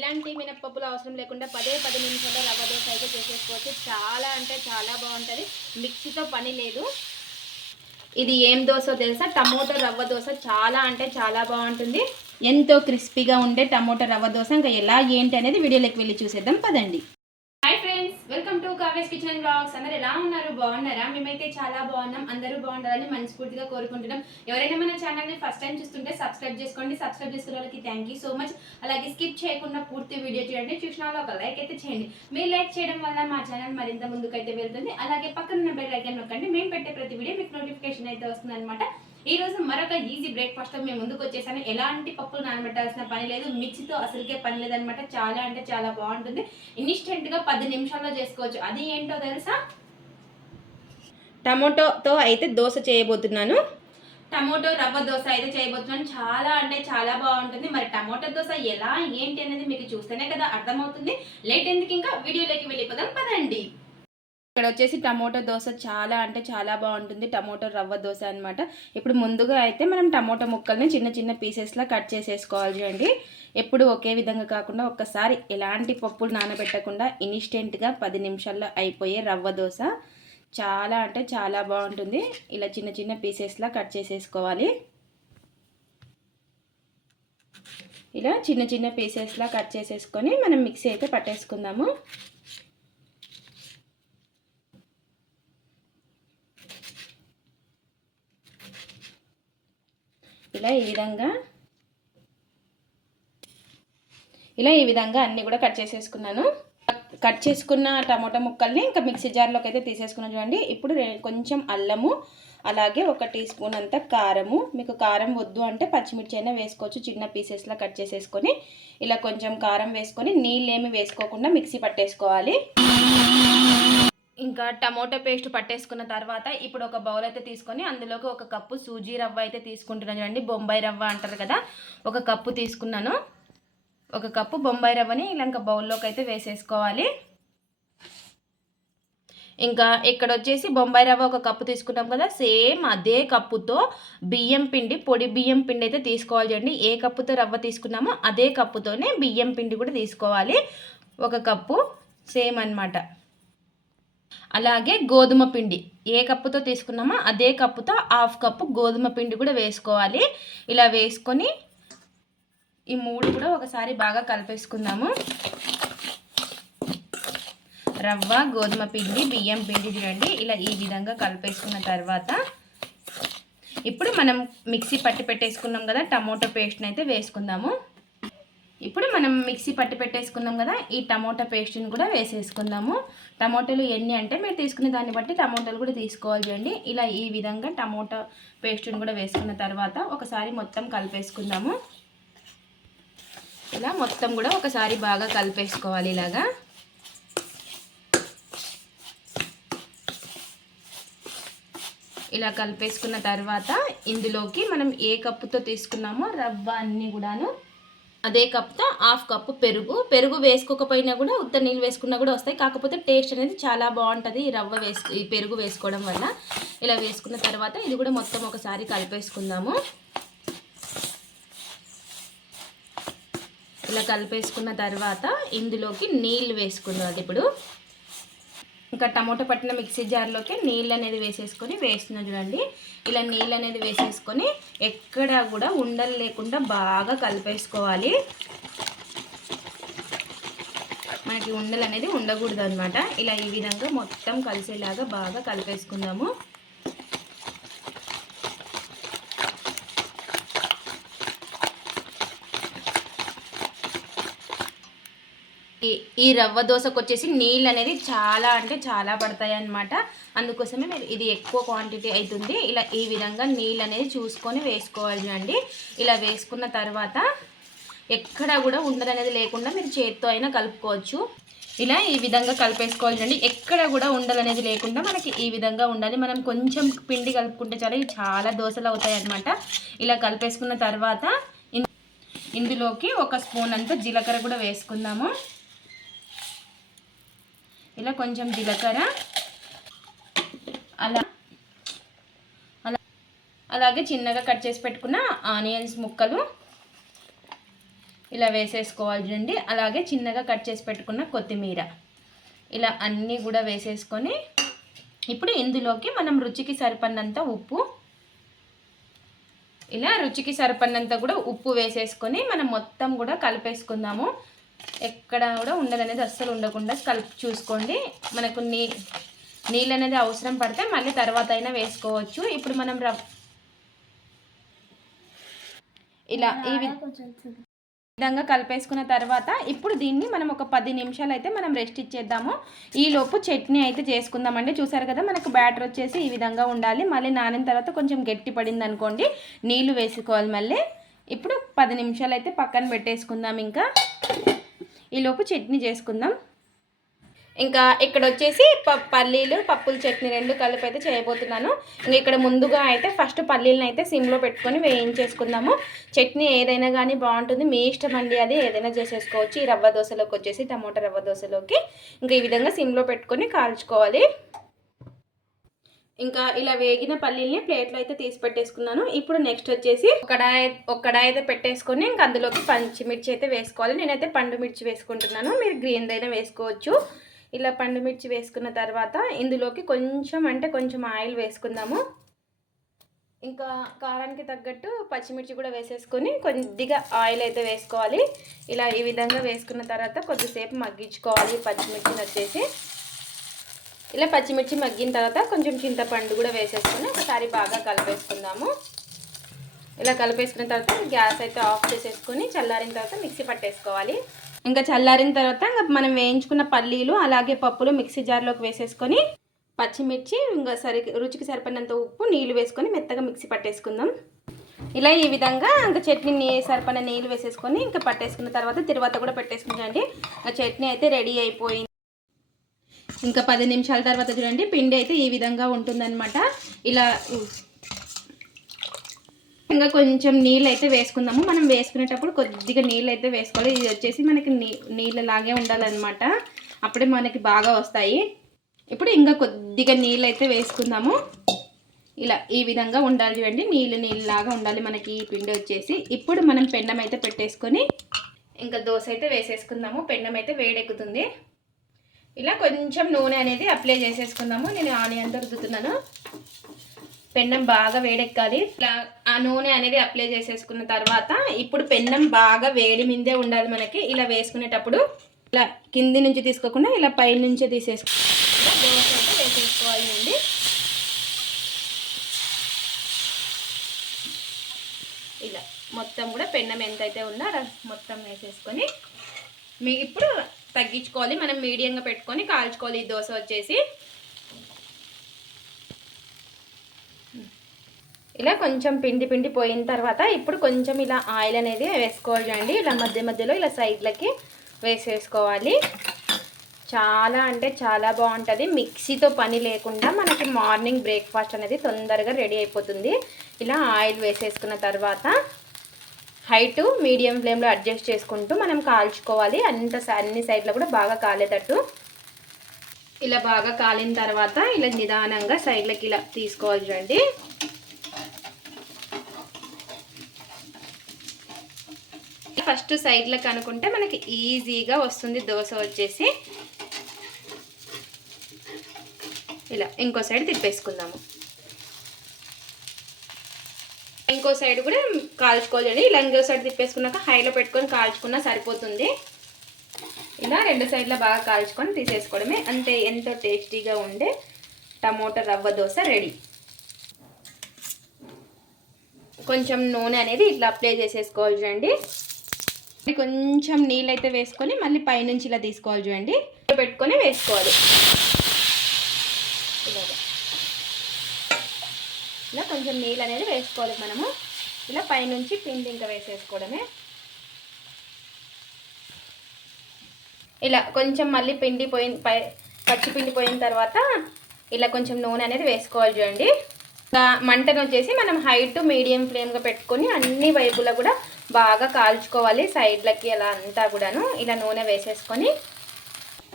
ఎలాంటి మినప్పప్పులు అవసరం లేకుండా పదే పది నిమిషాల్లో రవ్వ దోశ అయితే చేసేసుకోవచ్చు. చాలా అంటే చాలా బాగుంటుంది. మిక్సీతో పని లేదు. ఇది ఏం దోశ తెలుసా? టమోటో రవ్వ దోశ చాలా అంటే చాలా బాగుంటుంది. ఎంతో క్రిస్పీగా ఉండే టమోటో రవ్వ దోశ. ఇంకా ఎలా ఏంటి అనేది వీడియోలోకి వెళ్ళి చూసేద్దాం. పదండి. Welcome to Kavya's kitchen and blogs అందరు ఎలా ఉన్నారు? బాగున్నారా? మేమైతే చాలా బాగున్నాం. అందరూ బాగుండాలని మనస్ఫూర్తిగా కోరుకుంటున్నాం. ఎవరైనా మన ఛానల్ని ఫస్ట్ టైం చూస్తుంటే సబ్స్క్రైబ్ చేసుకోండి. సబ్స్క్రైబ్ చేసుకున్న వాళ్ళకి థ్యాంక్ యూ సో మచ్ అలాగే స్కిప్ చేయకుండా పూర్తి వీడియో చూడండి. చూసిన వాళ్ళు ఒక లైక్ అయితే చేయండి. మీరు లైక్ చేయడం వల్ల మా ఛానల్ మరింత ముందుకైతే వెళ్తుంది. అలాగే పక్కన ఉన్న బెల్ ఐకన్ నొక్కండి. మేము పెట్టే ప్రతి వీడియో మీకు నోటిఫికేషన్ అయితే వస్తుంది అనమాట ఈ రోజు మరొక ఈజీ బ్రేక్ఫాస్ట్తో మేము ముందుకు వచ్చేసాను ఎలాంటి పప్పులు నానబెట్టాల్సిన పని లేదు. మిక్సీతో అసలుకే పని లేదనమాట. చాలా అంటే చాలా బాగుంటుంది. ఇన్స్టెంట్గా పది నిమిషాల్లో చేసుకోవచ్చు. అది ఏంటో తెలుసా? టమోటోతో అయితే దోశ చేయబోతున్నాను. టమోటో రవ్వ దోశ అయితే చేయబోతున్నాను. చాలా అంటే చాలా బాగుంటుంది. మరి టమోటో దోశ ఎలా ఏంటి అనేది మీకు చూస్తేనే కదా అర్థమవుతుంది. లేట్ ఎందుకు ఇంకా? వీడియోలోకి వెళ్ళిపోదాం. పదండి. ఇక్కడ వచ్చేసి టమోటో దోశ చాలా అంటే చాలా బాగుంటుంది. టమోటో రవ్వ దోశ అనమాట ఇప్పుడు ముందుగా అయితే మనం టమోటో ముక్కల్ని చిన్న చిన్న పీసెస్లా కట్ చేసేసుకోవాలి చూడండి. ఎప్పుడు ఒకే విధంగా కాకుండా ఒక్కసారి ఎలాంటి పప్పులు నానబెట్టకుండా ఇన్స్టెంట్గా పది నిమిషాల్లో అయిపోయే రవ్వ దోశ చాలా అంటే చాలా బాగుంటుంది. ఇలా చిన్న చిన్న పీసెస్లా కట్ చేసేసుకోవాలి. ఇలా చిన్న చిన్న పీసెస్లా కట్ చేసేసుకొని మనం మిక్సీ అయితే పట్టేసుకుందాము. ఇలా ఈ విధంగా ఇలా ఈ విధంగా అన్నీ కూడా కట్ చేసేసుకున్నాను. కట్ చేసుకున్న టమాటా ముక్కల్ని ఇంకా మిక్సీ జార్లోకి అయితే తీసేసుకున్నాను చూడండి. ఇప్పుడు కొంచెం అల్లము అలాగే ఒక టీ స్పూన్ అంత కారము. మీకు కారం వద్దు అంటే పచ్చిమిర్చి అయినా వేసుకోవచ్చు చిన్న పీసెస్లా కట్ చేసేసుకొని. ఇలా కొంచెం కారం వేసుకొని నీళ్ళు ఏమి వేసుకోకుండా మిక్సీ పట్టేసుకోవాలి. ఇంకా టమోటో పేస్ట్ పట్టేసుకున్న తర్వాత ఇప్పుడు ఒక బౌల్ అయితే తీసుకొని అందులోకి ఒక కప్పు సూజీ రవ్వ అయితే తీసుకుంటున్నాను చూడండి. బొంబాయి రవ్వ అంటారు కదా ఒక కప్పు తీసుకున్నాను. ఒక కప్పు బొంబాయి రవ్వని ఇలా ఇంకా బౌల్లోకి అయితే వేసేసుకోవాలి. ఇంకా ఇక్కడ వచ్చేసి బొంబాయి రవ్వ ఒక కప్పు తీసుకున్నాం కదా సేమ్ అదే కప్పుతో బియ్యం పిండి పొడి బియ్యం పిండి అయితే తీసుకోవాలి చూడండి. ఏ కప్పుతో రవ్వ తీసుకున్నామో అదే కప్పుతోనే బియ్యం పిండి కూడా తీసుకోవాలి. ఒక కప్పు సేమ్ అనమాట అలాగే గోధుమ పిండి. ఏ కప్పుతో తీసుకున్నామో అదే కప్పుతో హాఫ్ కప్పు గోధుమ పిండి కూడా వేసుకోవాలి. ఇలా వేసుకొని ఈ మూడు కూడా ఒకసారి బాగా కలిపేసుకుందాము. రవ్వ గోధుమ పిండి బియ్యం పిండి చూడండి. ఇలా ఈ విధంగా కలిపేసుకున్న తర్వాత ఇప్పుడు మనం మిక్సీ పట్టి పెట్టేసుకున్నాం కదా టమోటో పేస్ట్ని అయితే వేసుకుందాము. ఇప్పుడు మనం మిక్సీ పట్టి పెట్టేసుకున్నాం కదా. ఈ టమోటా పేస్ట్ని కూడా వేసేసుకుందాము. టమోటాలు ఎన్ని అంటే మీరు తీసుకునే దాన్ని బట్టి టమోటాలు కూడా తీసుకోవాలి చూడండి ఇలా ఈ విధంగా టమోటా పేస్ట్ని కూడా వేసుకున్న తర్వాత ఒకసారి మొత్తం కలిపేసుకుందాము. ఇలా మొత్తం కూడా ఒకసారి బాగా కలిపేసుకోవాలి ఇలాగా. ఇలా కలిపేసుకున్న తర్వాత ఇందులోకి మనం ఏ కప్పుతో తీసుకున్నామో రవ్వ అన్నీ కూడాను అదే కప్తో హాఫ్ కప్పు పెరుగు. పెరుగు వేసుకోకపోయినా కూడా ఉత్త నీళ్ళు వేసుకున్నా కూడా వస్తాయి. కాకపోతే టేస్ట్ అనేది చాలా బాగుంటుంది ఈ రవ్వ వేసు ఈ పెరుగు వేసుకోవడం వల్ల. ఇలా వేసుకున్న తర్వాత ఇది కూడా మొత్తం ఒకసారి కలిపేసుకుందాము. ఇలా కలిపేసుకున్న తర్వాత ఇందులోకి నీళ్ళు వేసుకుందాం ఇప్పుడు. ఇంకా టమోటా పట్టిన మిక్సీ జార్లోకి నీళ్ళు అనేది వేసేసుకొని వేస్తున్నా చూడండి. ఇలా నీళ్ళు అనేది వేసేసుకొని ఎక్కడా కూడా ఉండలు లేకుండా బాగా కలిపేసుకోవాలి. మనకి ఉండలు అనేది ఉండకూడదు అనమాట ఇలా ఈ విధంగా మొత్తం కలిసేలాగా బాగా కలిపేసుకుందాము. ఈ రవ్వ దోశకు వచ్చేసి నీళ్ళు అనేది చాలా అంటే చాలా పడతాయి అనమాట అందుకోసమే మీరు ఇది ఎక్కువ క్వాంటిటీ అవుతుంది ఇలా ఈ విధంగా నీళ్ళు అనేది చూసుకొని వేసుకోవాలి అండి ఇలా వేసుకున్న తర్వాత ఎక్కడ కూడా ఉండదు అనేది లేకుండా మీరు చేతితో అయినా కలుపుకోవచ్చు. ఇలా ఈ విధంగా కలిపేసుకోవాలి అండి ఎక్కడ కూడా ఉండాలనేది లేకుండా మనకి ఈ విధంగా ఉండాలి. మనం కొంచెం పిండి కలుపుకుంటే చాలా చాలా దోశలు అవుతాయి అనమాట ఇలా కలిపేసుకున్న తర్వాత ఇందులోకి ఒక స్పూన్ అంతా జీలకర్ర కూడా వేసుకుందాము. ఇలా కొంచెం జీలకర్ర అలా అలా అలాగే చిన్నగా కట్ చేసి పెట్టుకున్న ఆనియన్స్ ముక్కలు ఇలా వేసేసుకోవాలి చూడండి అలాగే చిన్నగా కట్ చేసి పెట్టుకున్న కొత్తిమీర ఇలా అన్నీ కూడా వేసేసుకొని ఇప్పుడు ఇందులోకి మనం రుచికి సరిపడినంత ఉప్పు ఇలా రుచికి సరిపడినంత కూడా ఉప్పు వేసేసుకొని మనం మొత్తం కూడా కలిపేసుకుందాము. ఎక్కడ కూడా ఉండదనేది అస్సలు ఉండకుండా కలిపి చూసుకోండి. మనకు నీ నీళ్ళు అనేది అవసరం పడితే మళ్ళీ తర్వాత అయినా వేసుకోవచ్చు. ఇప్పుడు మనం రవ్ ఇలా ఈ విధంగా కలిపేసుకున్న తర్వాత ఇప్పుడు దీన్ని మనం ఒక పది నిమిషాలు అయితే మనం రెస్ట్ ఇచ్చేద్దాము. ఈ లోపు చట్నీ అయితే చేసుకుందామండి. చూసారు కదా మనకు బ్యాటర్ వచ్చేసి ఈ విధంగా ఉండాలి. మళ్ళీ నానిన తర్వాత కొంచెం గట్టి పడింది అనుకోండి నీళ్ళు వేసుకోవాలి మళ్ళీ. ఇప్పుడు పది నిమిషాలు అయితే పక్కన పెట్టేసుకుందాం ఇంకా. ఈలోపు చట్నీ చేసుకుందాం. ఇంకా ఇక్కడ వచ్చేసి ప పల్లీలు పప్పుల చట్నీ రెండు కలిపి అయితే చేయబోతున్నాను. ఇంకా ఇక్కడ ముందుగా అయితే ఫస్ట్ పల్లీలను అయితే సిమ్లో పెట్టుకొని వేయించేసుకుందాము. చట్నీ ఏదైనా కానీ బాగుంటుంది. మీ ఇష్టం అండి అది ఏదైనా చేసేసుకోవచ్చు. ఈ రవ్వ దోశలోకి వచ్చేసి టమోటా రవ్వ దోశలోకి. ఇంకా ఈ విధంగా సిమ్లో పెట్టుకొని కాల్చుకోవాలి. ఇంకా ఇలా వేగిన పల్లీల్ని ప్లేట్లో అయితే తీసి పెట్టేసుకున్నాను. ఇప్పుడు నెక్స్ట్ వచ్చేసి ఒకడా కడాయి ఒక అయితే పెట్టేసుకొని ఇంకా అందులోకి పచ్చిమిర్చి అయితే వేసుకోవాలి. నేనైతే పండు మిర్చి వేసుకుంటున్నాను. మీరు గ్రీన్ అయినా వేసుకోవచ్చు. ఇలా పండు మిర్చి వేసుకున్న తర్వాత ఇందులోకి కొంచెం అంటే కొంచెం ఆయిల్ వేసుకుందాము. ఇంకా కారానికి తగ్గట్టు పచ్చిమిర్చి కూడా వేసేసుకొని కొద్దిగా ఆయిల్ అయితే వేసుకోవాలి. ఇలా ఈ విధంగా వేసుకున్న తర్వాత కొద్దిసేపు మగ్గించుకోవాలి పచ్చిమిర్చిని వచ్చేసి. ఇలా పచ్చిమిర్చి మగ్గిన తర్వాత కొంచెం చింతపండు కూడా వేసేసుకొని ఒకసారి బాగా కలిపేసుకుందాము. ఇలా కలిపేసుకున్న తర్వాత గ్యాస్ అయితే ఆఫ్ చేసేసుకొని చల్లారిన తర్వాత మిక్సీ పట్టేసుకోవాలి. ఇంకా చల్లారిన తర్వాత ఇంకా మనం వేయించుకున్న పల్లీలు అలాగే పప్పులు మిక్సీ జార్లోకి వేసేసుకొని పచ్చిమిర్చి ఇంకా సరి రుచికి సరిపడినంత ఉప్పు నీళ్ళు వేసుకొని మెత్తగా మిక్సీ పట్టేసుకుందాం. ఇలా ఈ విధంగా ఇంకా చట్నీ సరిపడిన నీళ్ళు వేసేసుకొని ఇంకా పట్టేసుకున్న తర్వాత తర్వాత కూడా పెట్టేసుకుంటండి ఆ చట్నీ అయితే రెడీ అయిపోయింది. ఇంకా పది నిమిషాల తర్వాత చూడండి పిండి అయితే ఈ విధంగా ఉంటుందన్నమాట. ఇలా ఇంకా కొంచెం నీళ్ళు అయితే వేసుకుందాము. మనం వేసుకునేటప్పుడు కొద్దిగా నీళ్ళు అయితే వేసుకోవాలి. ఇది వచ్చేసి మనకి నీ నీళ్ళలాగే ఉండాలన్నమాట. అప్పుడే మనకి బాగా వస్తాయి. ఇప్పుడు ఇంకా కొద్దిగా నీళ్ళు అయితే వేసుకుందాము. ఇలా ఈ విధంగా ఉండాలి చూడండి. నీళ్ళు నీళ్ళలాగా ఉండాలి మనకి ఈ పిండి వచ్చేసి. ఇప్పుడు మనం పెండం అయితే పెట్టేసుకొని ఇంకా దోశ అయితే వేసేసుకుందాము. పెండం అయితే వేడెక్కుతుంది. ఇలా కొంచెం నూనె అనేది అప్లై చేసేసుకుందాము. నేను ఆనియన్ రుద్దుతున్నాను. పెన్నం బాగా వేడెక్కాలి. ఇలా ఆ నూనె అనేది అప్లై చేసేసుకున్న తర్వాత ఇప్పుడు పెన్నం బాగా వేడి మీదే ఉండాలి మనకి. ఇలా వేసుకునేటప్పుడు ఇలా కింది నుంచి తీసుకోకుండా ఇలా పై నుంచే తీసేసుకో దోశ అయితే వేసేసుకోవాలి అండి ఇలా మొత్తం కూడా పెన్నం ఎంతైతే ఉందో మొత్తం వేసేసుకొని మీ ఇప్పుడు తగ్గించుకోవాలి. మనం మీడియంగా పెట్టుకొని కాల్చుకోవాలి. ఈ దోశ వచ్చేసి. ఇలా కొంచెం పిండి పిండి పోయిన తర్వాత ఇప్పుడు కొంచెం ఇలా ఆయిల్ అనేది వేసుకోవాలి ఇలా మధ్య మధ్యలో ఇలా సైడ్లకి వేసేసుకోవాలి. చాలా అంటే చాలా బాగుంటుంది. మిక్సీతో పని లేకుండా మనకి మార్నింగ్ బ్రేక్ఫాస్ట్ అనేది తొందరగా రెడీ అయిపోతుంది. ఇలా ఆయిల్ వేసేసుకున్న తర్వాత హైట్ మీడియం ఫ్లేమ్లో అడ్జస్ట్ చేసుకుంటూ మనం కాల్చుకోవాలి. అంత అన్ని సైడ్లో కూడా బాగా కాలేటట్టు. ఇలా బాగా కాలిన తర్వాత ఇలా నిదానంగా సైడ్లకి ఇలా తీసుకోవాలి చూడండి. ఫస్ట్ సైడ్లకు అనుకుంటే మనకి ఈజీగా వస్తుంది దోశ వచ్చేసి. ఇలా ఇంకో సైడ్ తిప్పేసుకుందాము. ఇంకో సైడ్ కూడా కాల్చుకోవాలండి. ఇలా ఇంకో సైడ్ తిప్పేసుకున్నాక హైలో పెట్టుకొని కాల్చుకున్నా సరిపోతుంది. ఇలా రెండు సైడ్లో బాగా కాల్చుకొని తీసేసుకోవడమే. అంతే ఎంతో టేస్టీగా ఉండే టమోటా రవ్వ దోశ రెడీ. కొంచెం నూనె అనేది ఇట్లా అప్లై చేసేసుకోవాలి చూడండి. కొంచెం నీళ్ళు అయితే వేసుకొని మళ్ళీ పైనుంచి ఇలా తీసుకోవాలి చూడండి. పెట్టుకొని వేసుకోవాలి ఇలాగా ఇలా కొంచెం నీళ్ళు అనేది వేసుకోవాలి మనము. ఇలా పైనుంచి పిండి ఇంకా వేసేసుకోవడమే. ఇలా కొంచెం మళ్ళీ పిండి పోయిన పై పచ్చి పిండి పోయిన తర్వాత ఇలా కొంచెం నూనె అనేది వేసుకోవాలి చూడండి. మంటను వచ్చేసి మనం హైట్ మీడియం ఫ్లేమ్గా పెట్టుకొని అన్ని వైపులా కూడా బాగా కాల్చుకోవాలి. సైడ్లకి అలా అంతా కూడాను ఇలా నూనె వేసేసుకొని.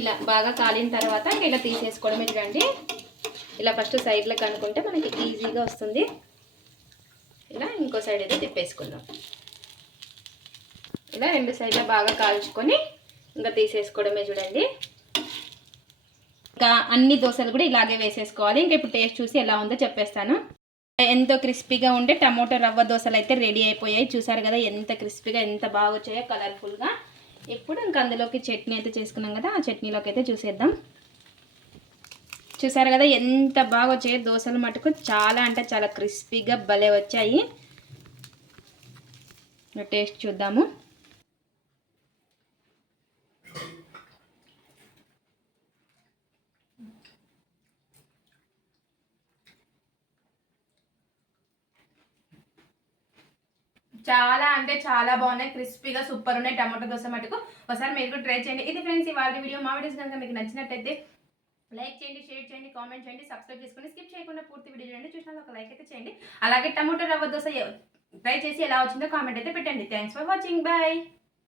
ఇలా బాగా కాలిన తర్వాత ఇలా తీసేసుకోవడమే చూడండి. ఇలా ఫస్ట్ సైడ్లకు అనుకుంటే మనకి ఈజీగా వస్తుంది. ఇలా ఇంకో సైడ్ అయితే తిప్పేసుకుందాం. ఇలా రెండు సైడ్ల బాగా కాల్చుకొని ఇంకా తీసేసుకోవడమే చూడండి. ఇంకా అన్ని దోశలు కూడా ఇలాగే వేసేసుకోవాలి. ఇంకా ఇప్పుడు టేస్ట్ చూసి ఎలా ఉందో చెప్పేస్తాను. ఎంతో క్రిస్పీగా ఉండే టమోటో రవ్వ దోశలు అయితే రెడీ అయిపోయాయి. చూసారు కదా ఎంత క్రిస్పీగా ఎంత బాగా వచ్చాయో కలర్ఫుల్గా ఇప్పుడు ఇంకా అందులోకి చట్నీ అయితే చేసుకున్నాం కదా ఆ చట్నీలోకి అయితే చూసేద్దాం. చూసారు కదా ఎంత బాగా వచ్చాయి దోశలు మటుకు చాలా అంటే చాలా క్రిస్పీగా భలే వచ్చాయి. టేస్ట్ చూద్దాము. చాలా అంటే చాలా బాగున్నాయి క్రిస్పీగా సూపర్ ఉన్నాయి టమాటో దోశ మటుకు. ఒకసారి మీరు కూడా ట్రై చేయండి. ఇది ఫ్రెండ్స్ ఇవాళ వీడియో మా వీడియోస్ కనుక మీకు నచ్చినట్టయితే లైక్ చేయండి షేర్ చేయండి కామెంట్ చేయండి సబ్స్క్రైబ్ చేసుకొని స్కిప్ చేయకుండా పూర్తి వీడియో చూడండి. చూసిన ఒక లైక్ అయితే చేయండి. అలాగే టమాటో రవ్వ దోశ ట్రై చేసి ఎలా వచ్చిందో కామెంట్ అయితే పెట్టండి. Thanks for watching bye